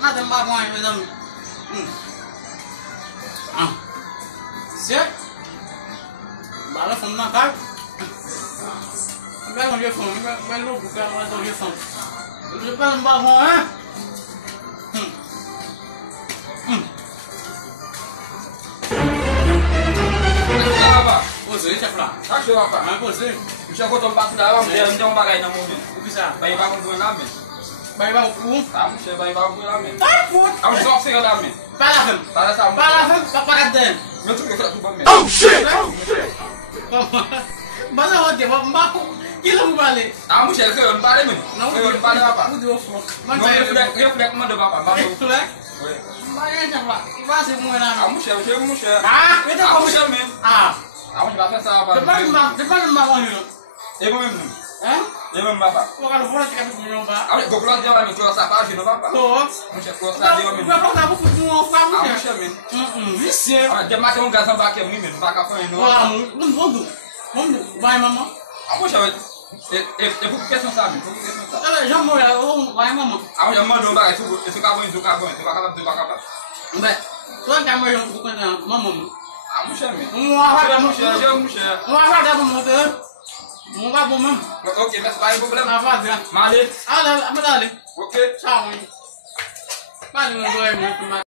Nada mais bom, mesmo. Certo? Bala fome na cara. Vai onde fome, vai louco, vai onde fome. Eu não um bom, hein? Você, chefe lá. Tá show, rapaz. Mas você? O senhor botou um passo da água, não tem um bagagem na mão mesmo. O que você Vai levar um punho lá mesmo. vai levar o cu? Tá, o senhor vai levar um punho lá mesmo. Ah, puto! Ah, o senhor chega lá mesmo. Vai lá, velho. Tá nessa mão. Vai lá, velho, pra parar dentro. Meu truque é tudo bom mesmo. Oh, shit! Mas eu vou ter, vou marcar. Que não vale? Ah, o senhor não para mesmo. Não, eu não para, rapaz. Não deu fogo. Não, eu falei que mandou, rapaz. Tu é? Mas é, chefe lá. E vai ser muito lá, Ah, o senhor, chega o senhor. Ah, eu Ah, o senhor mesmo. Ah, Ah, onde vai pensar, rapaz? depois não vai morrer. Eu mesmo. É? Eu mesmo, rapaz. Eu quero fora de casa comigo, pá. Ah, vou colocar de lá, meu. Colocar sapato, não, rapaz. Tô. O senhor colocar de lá mesmo. Vai botar pro futuro, eu falo, Ah, o né? senhor mesmo. Vixe. Ah, tem mais um gasão aqui, menino. Vai cá, foi, não. Vamos. Vai, mamãe. Ah, o senhor, eu vou pensar, sabe? Ela já morreu, vai, mamãe. Ah, já mandou um bagulho, esse carbono, tu vai acabar. Vai. Tu vai morrer um pouco, mamãe. Ah, mulher mesmo. Uma vaga, mulher. uma vaga pro motor. Uma vaga pro mamãe. Ok, mas vai, problema. Uma vaga. Malê. Ah, mas dali. Ok. Tchau, hein. Vai, meu dois, meu